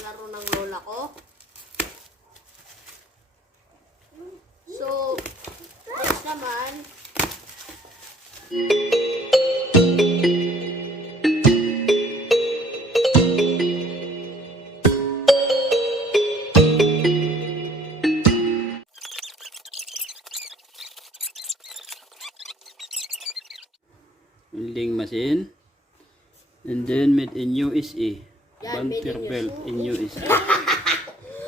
nilalaro ng lola ko. So, next naman, welding machine, and then made in USA. Yan, made in Vanderbilt in USA.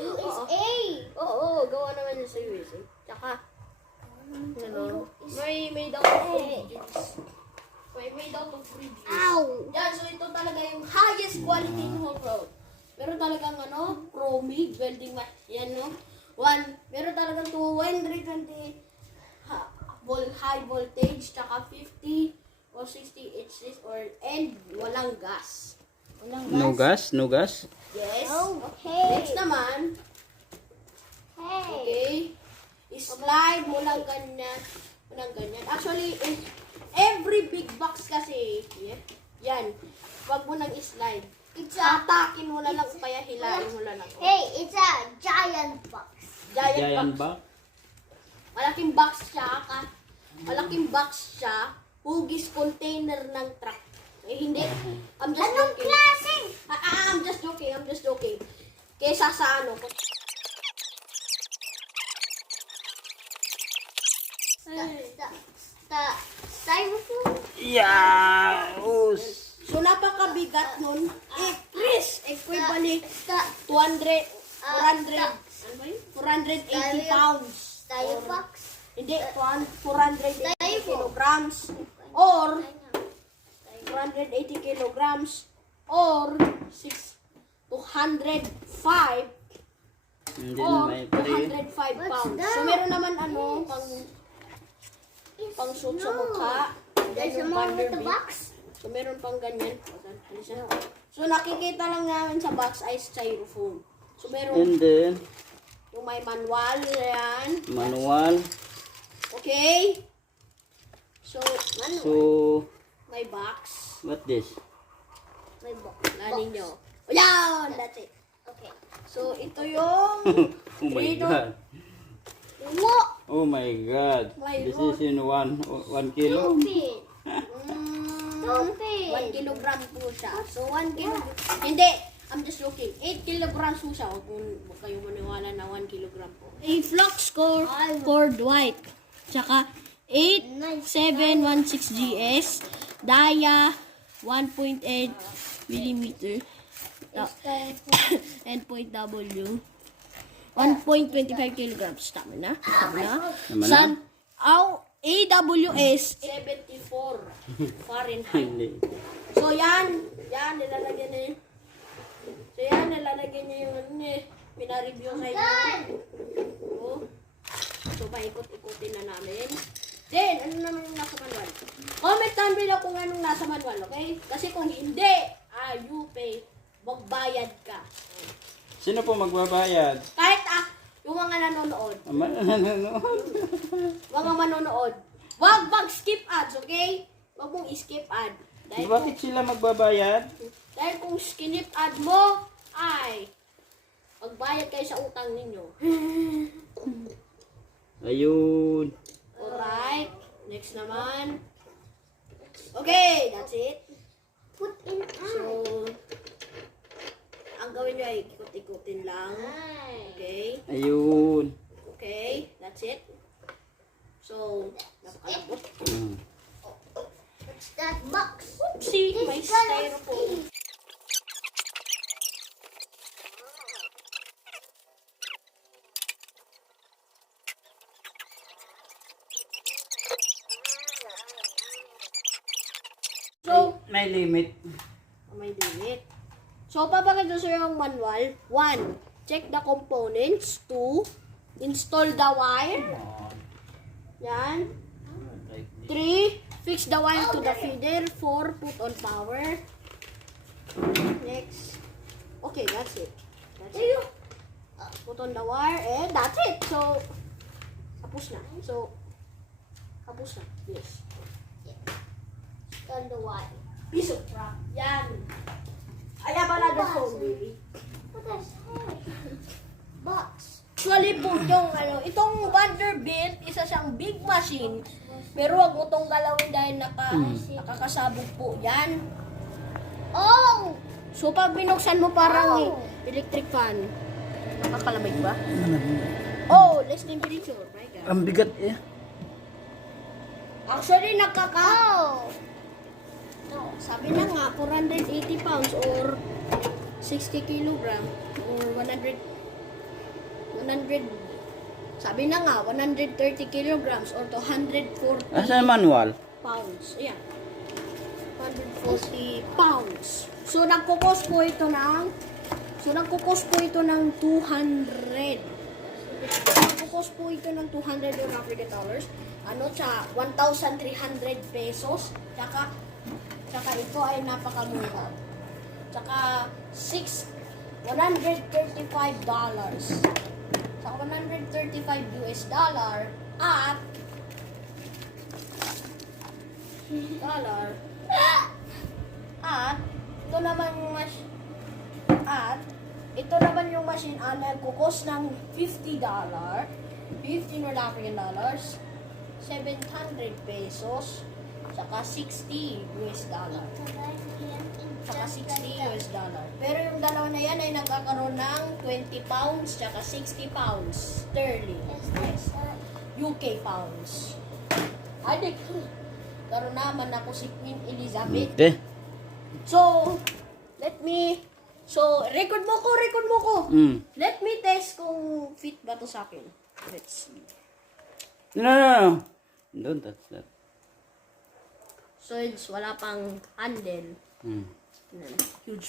USA. oo, gawa naman yun sa USA. Tsaka, ano, may made out of reviews. May made out of reviews. Ow! Yan, so ito talaga yung highest quality in whole world. Meron talagang ano, MIG Welding machine. Yan, no? Meron talagang 220 high voltage, tsaka 50 or 60 HCs, and walang gas. No gas? No gas? Yes. Oh, okay. Next naman, okay, slide mo lang ganyan. Actually, every big box kasi, yan, wag mo nang slide. Atakin mo na lang, kaya hilain mo na lang. Hey, it's a giant box. Giant box. Malaking box siya, hugis container ng truck. Eh, hindi. I'm just Anong joking. klase? I'm just joking. Kesa sa ano. Styrofoam? Yeah! So, napakabigat nun. Chris, equivalent 480 pounds. Styrofox? Hindi, 480 kilograms. Or, 480 kilograms. Or, 205 And then or may 205 pounds. So, meron naman ano, pang suit sa mukha. There's a Yung more with the Vanderbilt. box? So, meron pang ganyan. So, nakikita lang namin sa box ay styrofoam. So, meron and then yung may manual. Yan. manual. Okay? So, manual. So May box. what this? My box. Lanin nyo. Yan! That's it. Okay. So, ito yung Oh my god. What? Oh my god. My This God. is in 1 kilo. Stupid. 1 kilogram po siya. So, 1 kilogram. Hindi. I'm just joking. 8 kilograms po siya. Huwag kayong maniwala na 1 kilogram po. A flux cord white. Tsaka 8716GS. Dia 1.8 millimeter. Endpoint W. 1.25 kilograms. Tama na? Tama na? Tama na? San? AWS 74 Fahrenheit. Hindi. So yan nilalagyan niya yun. So yan nilalagyan niya yung ano eh, pinareview sa inyo. So paikot-ikutin na namin. Then, ano naman yung nasa manual? Comment down below kung anong nasa manual, okay? Kasi kung hindi, you pay, magbayad ka. Sino po magbabayad? Kahit yung mga nanonood. Mga manonood. Wag mag-skip ads, okay? Wag mong i-skip ad. Dahil Bakit sila magbabayad? dahil kung skinip ad mo, ay magbayad kayo sa utang ninyo. Ayun. Alright. Next naman. Okay, that's it. Put in So, ang gawin nyo ay ikot-ikutin lang. Okay? Ayun. Okay, that's it. So, napakalabot. What's that box? Oopsie, may styrofoam. So, May limit. may limit. So, papakita sa yung manual. 1. Check the components. 2. Install the wire. Yan. 3. Fix the wire to the feeder. 4. Put on power. Next. Okay, that's it. That's it. Put on the wire and that's it. So, tapos na. So, tapos na. Yes. On the wire. Piece of crap. Yan. Ay, another phone, baby. What is Actually po yung itong Vanderbilt, isa siyang big machine. Pero wag mo tong galawin dahil nakakasabog po yan. Oh! So pag binuksan mo parang Oh. electric fan. Nakakalamig ba? Oh, less temperature. My God. Ang bigat eh. Actually, Oh! sabi na nga, 480 pounds or 60 kilogram or 100, sabi na nga, 130 kilograms or 240 Asa yung manual? pounds. Ayan. 140 pounds. So, nagkukos po ito ng 200. Nagkukos po ito ng 200 American dollars. Sa 1,300 pesos. Tsaka ito ay napakamura. Tsaka $135. Sa 135 US dollar at ito naman yung machine nagkukos ng $50, 15 American dollars, 700 pesos, saka 60 US dollar. Saka 60 US dollar. Pero yung dalawa na yan ay nagkakaroon ng 20 pounds, saka 60 pounds sterling. Yes. UK pounds. Adik. Karoon naman ako si Queen Elizabeth. Okay. So, record mo ko. Let me test kung fit ba to sa akin. Let's see. No. Don't touch that. So, wala pang handle. Huge.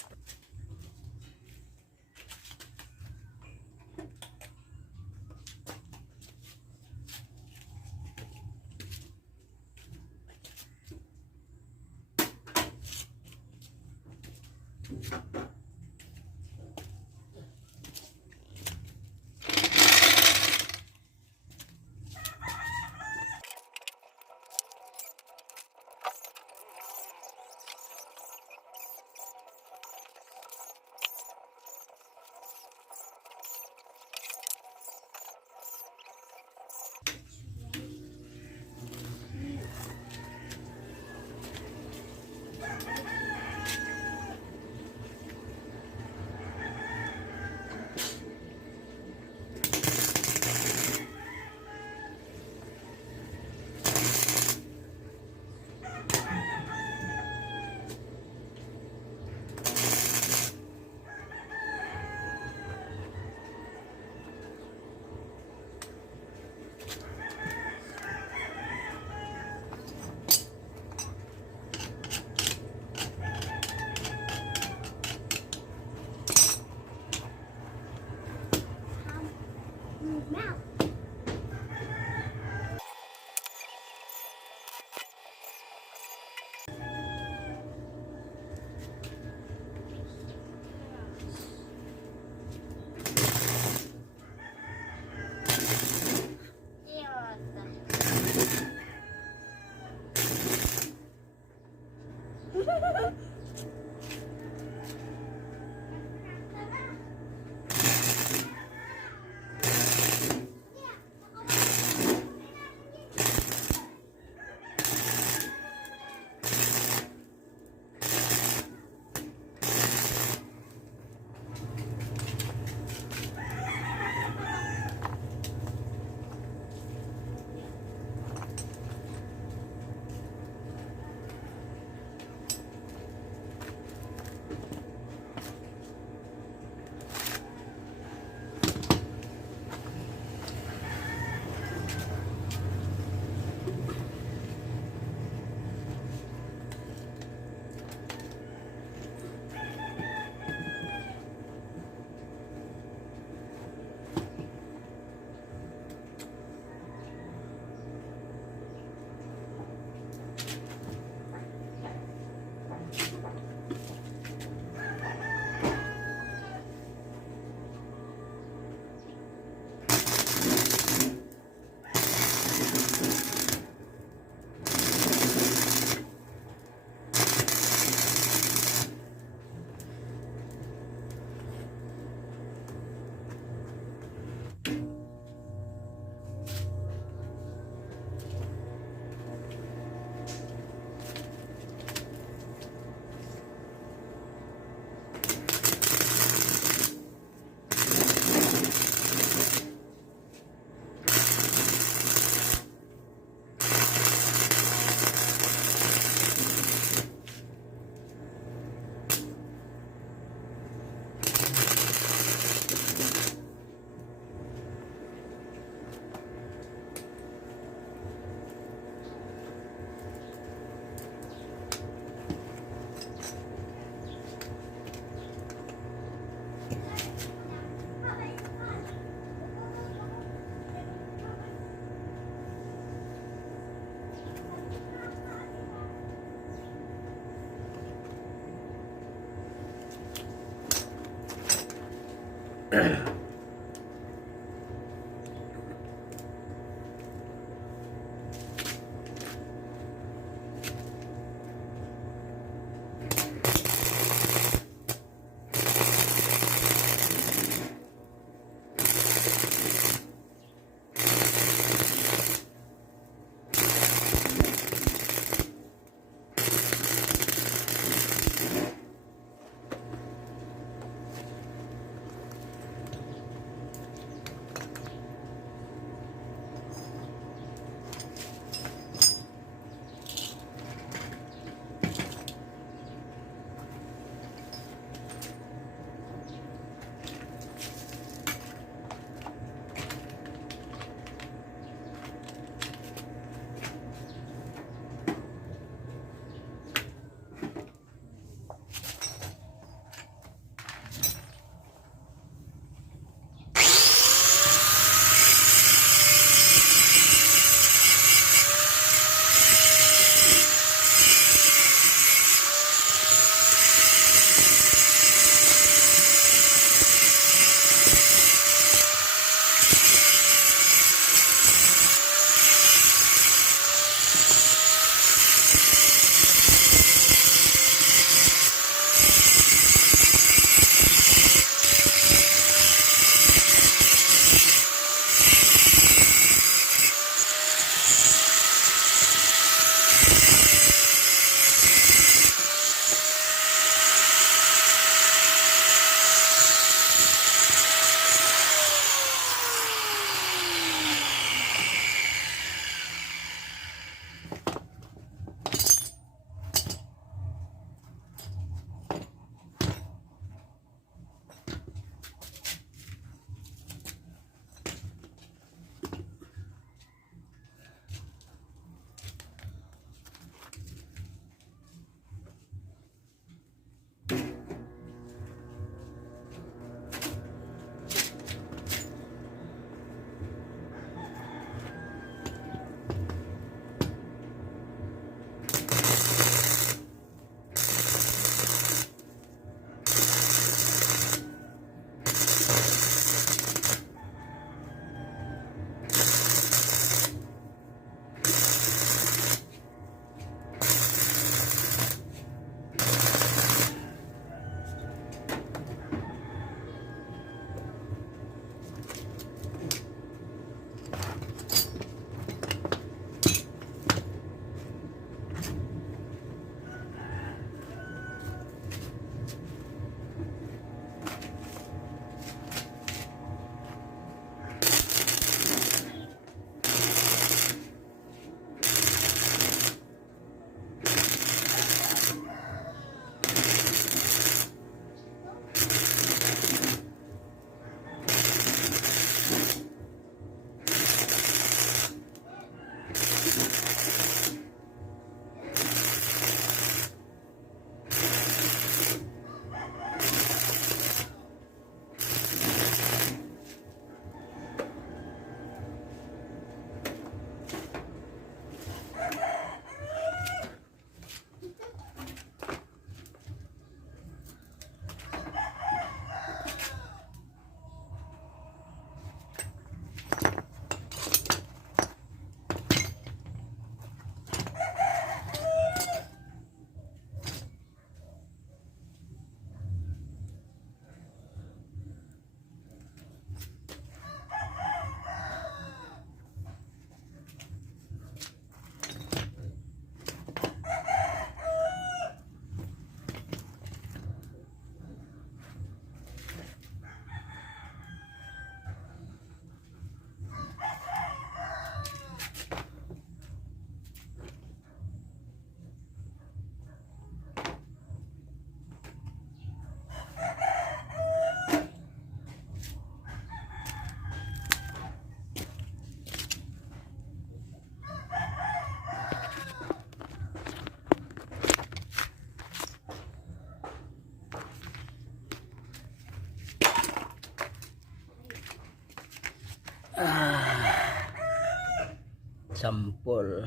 Sampol.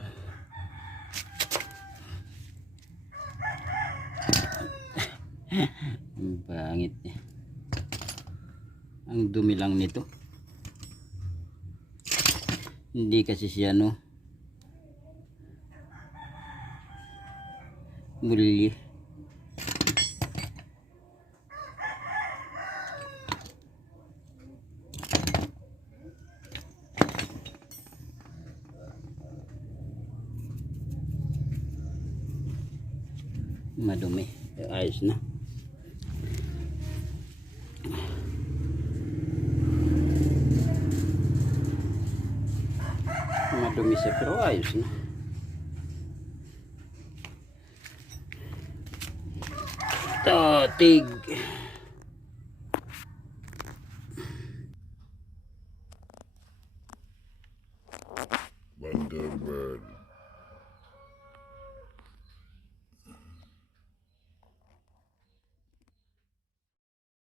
Ang pangit niya. Ang dumi lang nito. Hindi kasi siya bully. Madumi. Ayos na. Madumi siya pero ayos na. Tig.